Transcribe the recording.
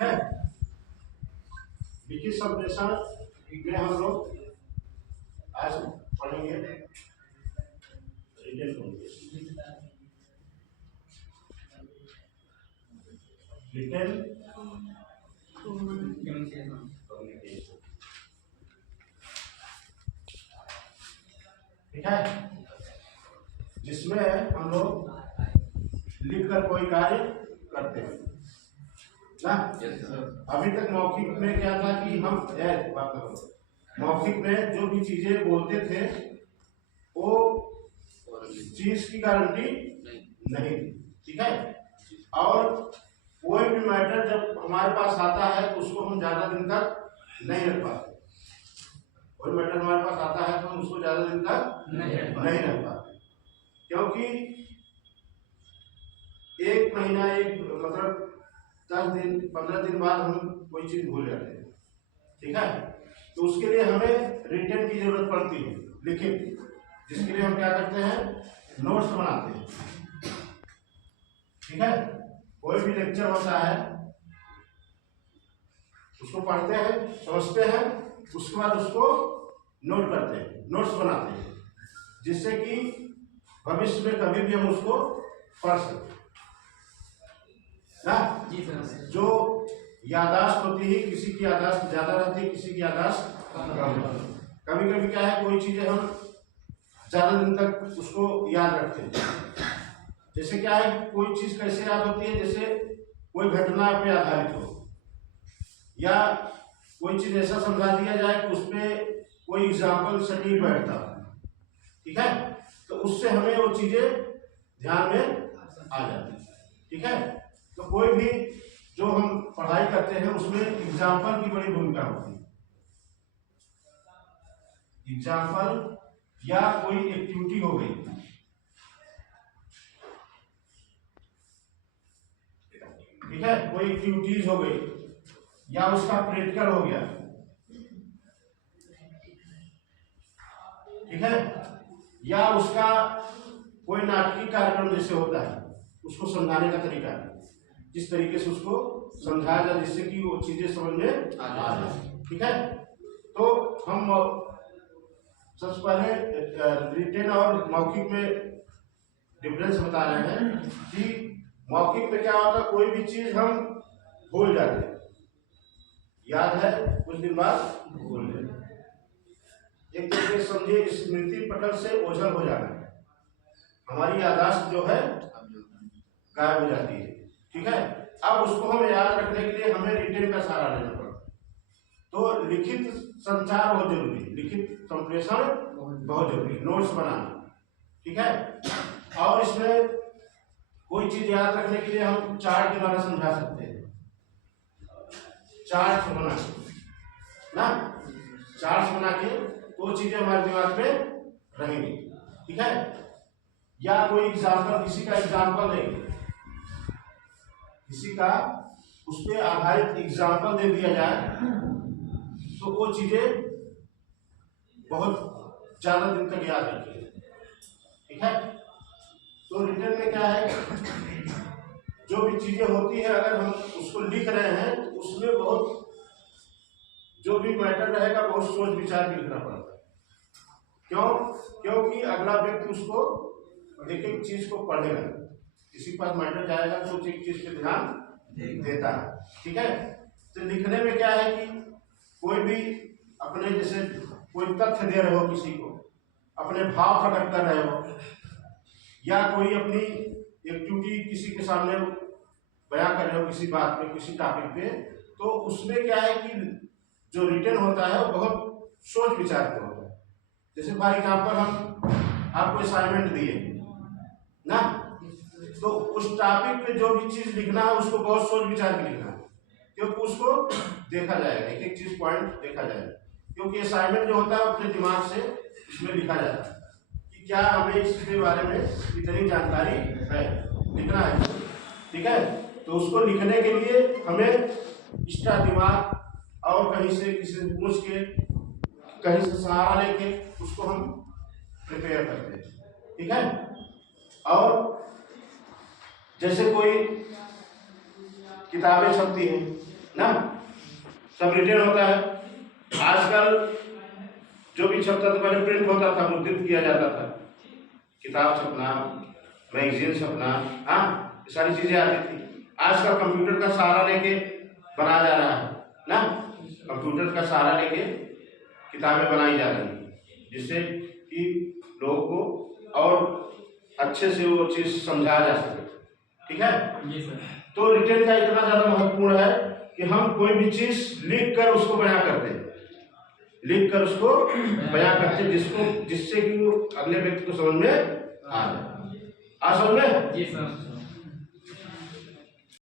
ठीक है। लिखित संप्रेषण में हम लोग आज पढ़ेंगे रिटन कम्युनिकेशन। रिटन कम्युनिकेशन ठीक है, जिसमें हम लोग लिखकर कोई कार्य करते हैं ना। अभी तक मौखिक में क्या था कि हम बात करो, मौखिक में जो भी चीजें बोलते थे वो चीज की गारंटी नहीं थी, ठीक है। और कोई भी मैटर जब हमारे पास आता है तो उसको हम ज्यादा दिन तक नहीं रख पाते। कोई मैटर हमारे पास आता है तो हम उसको ज्यादा दिन तक नहीं रख पाते, क्योंकि एक महीना एक मतलब 10 दिन 15 दिन बाद हम कोई चीज भूल जाते हैं, ठीक है। तो उसके लिए हमें रिटन की जरूरत पड़ती है, लिखित, जिसके लिए हम क्या करते हैं, नोट्स बनाते हैं, ठीक है। कोई भी लेक्चर होता है उसको पढ़ते हैं, समझते हैं, उसके बाद उसको नोट करते हैं, नोट्स बनाते हैं, जिससे कि भविष्य में कभी भी हम उसको पढ़ सकते ना। जी सर। जो याददाश्त होती है, किसी की याददाश्त ज्यादा रहती है, किसी की याददाश्त कम रहती है। कभी कभी क्या है, कोई चीजें हम ज्यादा दिन तक उसको याद रखते हैं। जैसे क्या है, कोई चीज कैसे याद होती है, जैसे कोई घटना पे आधारित हो या कोई चीज ऐसा समझा दिया जाए कि उसमें कोई एग्जाम्पल सटीक बैठता, ठीक है, तो उससे हमें वो चीजें ध्यान में आ जाती है, ठीक है। तो कोई भी जो हम पढ़ाई करते हैं उसमें एग्जाम्पल की बड़ी भूमिका होती है। एग्जाम्पल या कोई एक्टिविटी हो गई, ठीक है, कोई एक्टिविटीज हो गई या उसका प्रैक्टिकल हो गया, ठीक है, या उसका कोई नाटकीय कार्यक्रम जैसे होता है, उसको समझाने का तरीका, जिस तरीके से उसको समझाया जाए जिससे कि वो चीजें समझ में आ जाए, ठीक है। तो हम सबसे पहले रिटन और मौखिक में डिफरेंस बता रहे हैं कि मौखिक में क्या होता है, कोई भी चीज हम भूल जाते हैं, याद है कुछ दिन बाद भूल जाते, एक तरीके से समझिए स्मृति पटल से ओझल हो जाना, हमारी याददाश्त जो है गायब हो जाती है, ठीक है। अब उसको हम याद रखने के लिए हमें रिटन का सहारा लेना पड़ता है। तो लिखित संचार बहुत जरूरी है, लिखित संप्रेषण बहुत जरूरी है, नोट्स बनाना, ठीक है। और इसमें कोई चीज याद रखने के लिए हम चार्ट के द्वारा समझा सकते हैं, चार्ट बना ना, चार्ट बना के वो चीजें हमारे दिमाग में रहेंगी, ठीक है। या कोई एग्जाम्पल, किसी का एग्जाम्पल देंगे, किसी का उस पर आधारित एग्जाम्पल दे दिया जाए तो वो चीजें बहुत ज्यादा दिन तक याद रखेंगे, ठीक है। तो रिटन में क्या है, जो भी चीजें होती है अगर हम उसको लिख रहे हैं तो उसमें बहुत जो भी मैटर रहेगा बहुत सोच विचार के लिखना पड़ता है। क्यों? क्योंकि अगला व्यक्ति उसको एक एक चीज को पढ़ेगा, किसी पास मैटर जाएगा तो एक चीज पे ध्यान देता है, ठीक है। तो लिखने में क्या है कि कोई भी अपने जैसे कोई तथ्य दे रहे हो, किसी को अपने भाव प्रकट कर रहे हो, या कोई अपनी एक्टिविटी किसी के सामने बयां कर रहे हो किसी बात पे, किसी टॉपिक पे, तो उसमें क्या है कि जो रिटन होता है वो बहुत सोच विचार के होता है। जैसे फॉर एग्जाम्पल हम आपको असाइनमेंट दिए ना, तो उस टॉपिक पे जो भी चीज लिखना है उसको बहुत सोच विचार के लिखना है, क्योंकि उसको देखा जाएगा, एक एक चीज पॉइंट देखा जाएगा, क्योंकि असाइनमेंट जो होता है अपने दिमाग से इसमें लिखा जाता है कि क्या हमें इसके बारे में इतनी जानकारी है, लिखना है, ठीक है। तो उसको लिखने के लिए हमें एक्स्ट्रा दिमाग और कहीं से किसी से पूछ के, कहीं से सहारा लेके उसको हम प्रिपेयर करते हैं, ठीक है। और जैसे कोई किताबें छपती हैं ना, सब रिटेन होता है। आजकल जो भी छपता था पहले प्रिंट होता था, मुद्रित किया जाता था, किताब छपना, मैगजीन छपना, हाँ, ये सारी चीजें आती थी। आजकल कंप्यूटर का सहारा लेके बनाया जा रहा है ना, कंप्यूटर का सहारा लेके किताबें बनाई जा रही हैं, जिससे कि लोगों को और अच्छे से वो चीज समझाया जा सके। ठीक है, तो रिटेन का इतना ज्यादा महत्वपूर्ण है कि हम कोई भी चीज लिख कर उसको बयां करते हैं, लिख कर उसको बयां करते हैं, जिससे कि वो अगले व्यक्ति को समझ में आ जाए। समझ में?